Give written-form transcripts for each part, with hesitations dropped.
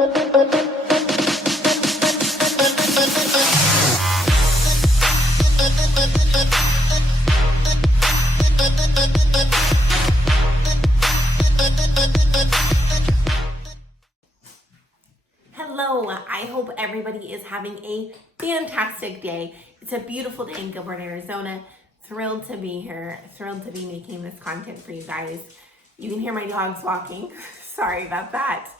Hello, I hope everybody is having a fantastic day. It's a beautiful day in Gilbert, Arizona. Thrilled to be here, thrilled to be making this content for you guys. You can hear my dogs walking. Sorry about that.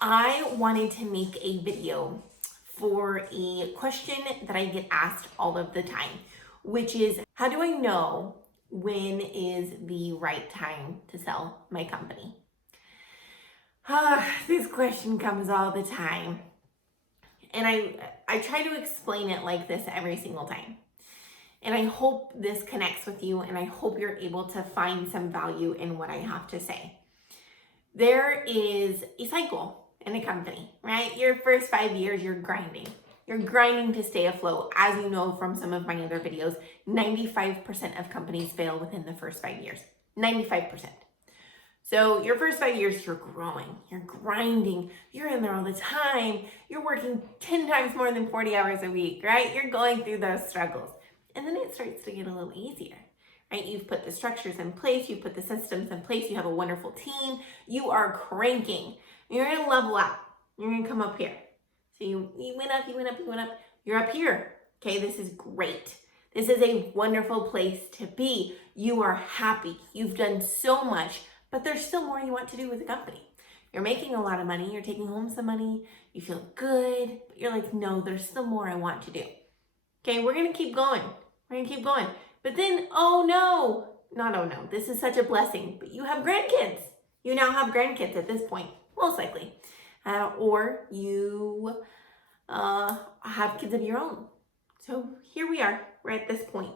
I wanted to make a video for a question that I get asked all of the time, which is, how do I know when is the right time to sell my company? This question comes all the time. And I try to explain it like this every single time. And I hope this connects with you, and I hope you're able to find some value in what I have to say. There is a cycle in a company, right? Your first 5 years, you're grinding. You're grinding to stay afloat. As you know from some of my other videos, 95% of companies fail within the first 5 years. 95%. So your first 5 years, you're growing, you're grinding, you're in there all the time, you're working 10 times more than 40 hours a week, right? You're going through those struggles. And then it starts to get a little easier, right? You've put the structures in place, you've put the systems in place, you have a wonderful team, you are cranking. You're gonna level up, you're gonna come up here. So you went up, you went up, you went up, you're up here, okay? This is great. This is a wonderful place to be. You are happy, you've done so much, but there's still more you want to do with the company. You're making a lot of money, you're taking home some money, you feel good, but you're like, no, there's still more I want to do. Okay, we're gonna keep going. We're gonna keep going. But then, oh no, not oh no, this is such a blessing, but you have grandkids. You now have grandkids at this point, most likely. Or you have kids of your own. So here we are, we're at this point.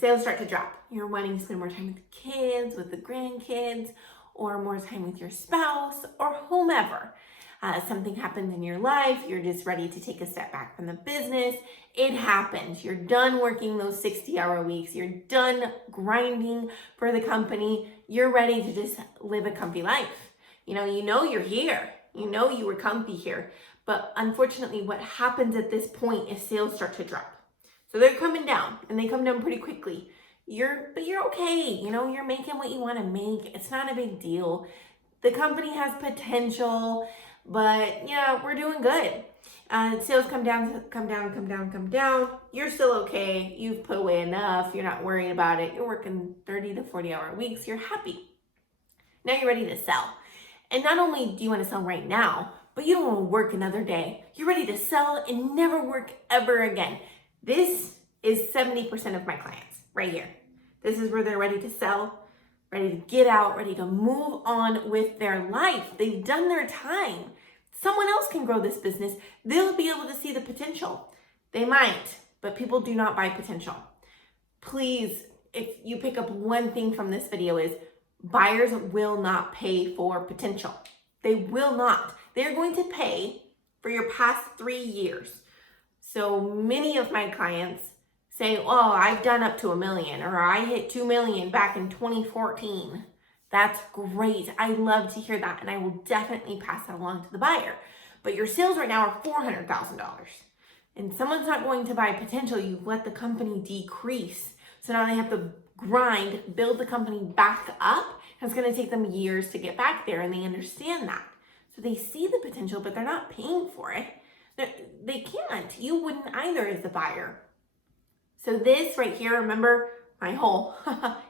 Sales start to drop. You're wanting to spend more time with the kids, with the grandkids, or more time with your spouse, or whomever. Something happens in your life, you're just ready to take a step back from the business. It happens. You're done working those 60-hour weeks. You're done grinding for the company. You're ready to just live a comfy life. You know you're here. You know you were comfy here. But unfortunately, what happens at this point is sales start to drop. So they're coming down, and they come down pretty quickly. But you're okay. You're making what you want to make. It's not a big deal. The company has potential, but yeah, we're doing good. Sales come down. You're still okay. You've put away enough. You're not worried about it. You're working 30 to 40-hour weeks. You're happy. Now you're ready to sell. And not only do you want to sell right now, but you don't want to work another day. You're ready to sell and never work ever again. This is 70% of my clients right here. This is where they're ready to sell, ready to get out, ready to move on with their life. They've done their time. Someone else can grow this business. They'll be able to see the potential. They might, but people do not buy potential. Please, if you pick up one thing from this video, is buyers will not pay for potential. They will not. They're going to pay for your past 3 years. So many of my clients say, oh, I've done up to $1 million, or I hit 2 million back in 2014. That's great. I love to hear that. And I will definitely pass that along to the buyer. But your sales right now are $400,000. And someone's not going to buy potential. You let the company decrease. So now they have to grind, build the company back up. And it's going to take them years to get back there. And they understand that. So they see the potential, but they're not paying for it. They can't. You wouldn't either as a buyer. So this right here, remember my whole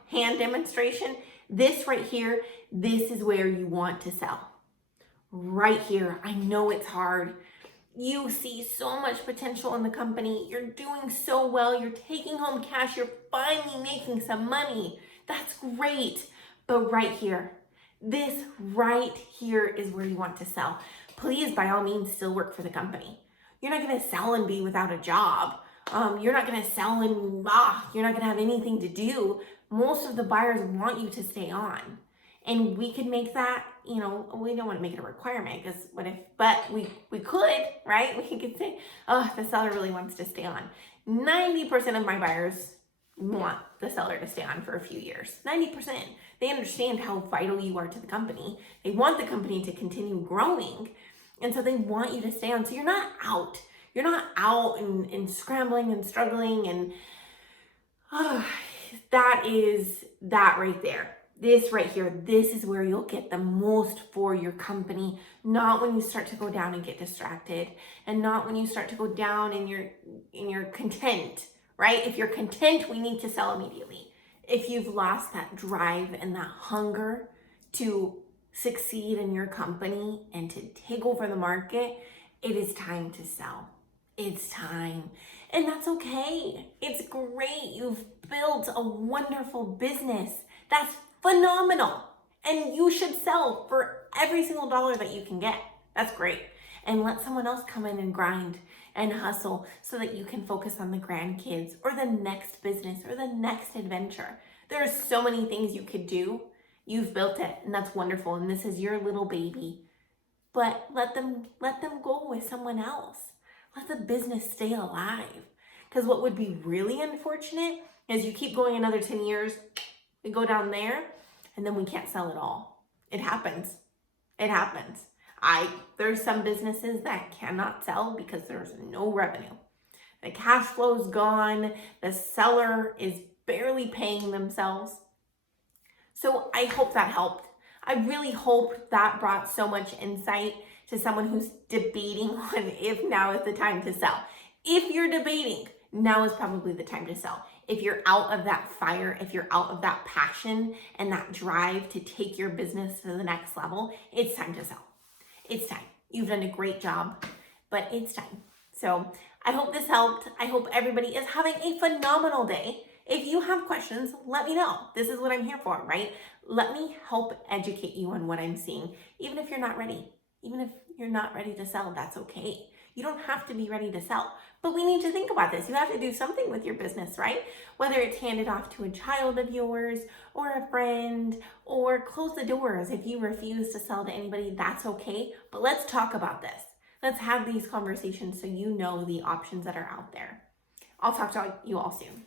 hand demonstration? This right here, this is where you want to sell. Right here. I know it's hard. You see so much potential in the company. You're doing so well. You're taking home cash. You're finally making some money. That's great. But right here, this right here is where you want to sell. Please, by all means, still work for the company. You're not going to sell and be without a job. You're not going to sell and you're not going to have anything to do. Most of the buyers want you to stay on. And we could make that, we don't want to make it a requirement, because but we could, right? We could say, oh, the seller really wants to stay on. 90% of my buyers want the seller to stay on for a few years. 90%. They understand how vital you are to the company. They want the company to continue growing. And so they want you to stay on. So you're not out. You're not out and scrambling and struggling. And that is that right there. This right here, this is where you'll get the most for your company, not when you start to go down and get distracted, and not when you start to go down and you're content, right? If you're content, we need to sell immediately. If you've lost that drive and that hunger to succeed in your company and to take over the market, it is time to sell. It's time. And that's okay. It's great. You've built a wonderful business. That's phenomenal. And you should sell for every single dollar that you can get. That's great. And let someone else come in and grind and hustle so that you can focus on the grandkids or the next business or the next adventure. There are so many things you could do. You've built it, and that's wonderful. And this is your little baby. But let them go with someone else. Let the business stay alive. Because what would be really unfortunate is you keep going another 10 years, we go down there, and then we can't sell at all. It happens. It happens. There's some businesses that cannot sell because there's no revenue. The cash flow is gone. The seller is barely paying themselves. So I hope that helped. I really hope that brought so much insight to someone who's debating on if now is the time to sell. If you're debating, now is probably the time to sell. If you're out of that fire, if you're out of that passion and that drive to take your business to the next level, it's time to sell. It's time. You've done a great job, but it's time. So I hope this helped. I hope everybody is having a phenomenal day. If you have questions, let me know. This is what I'm here for, right? Let me help educate you on what I'm seeing, even if you're not ready. Even if you're not ready to sell, that's okay. You don't have to be ready to sell, but we need to think about this. You have to do something with your business, right? Whether it's hand it off to a child of yours or a friend, or close the doors. If you refuse to sell to anybody, that's okay. But let's talk about this. Let's have these conversations so you know the options that are out there. I'll talk to you all soon.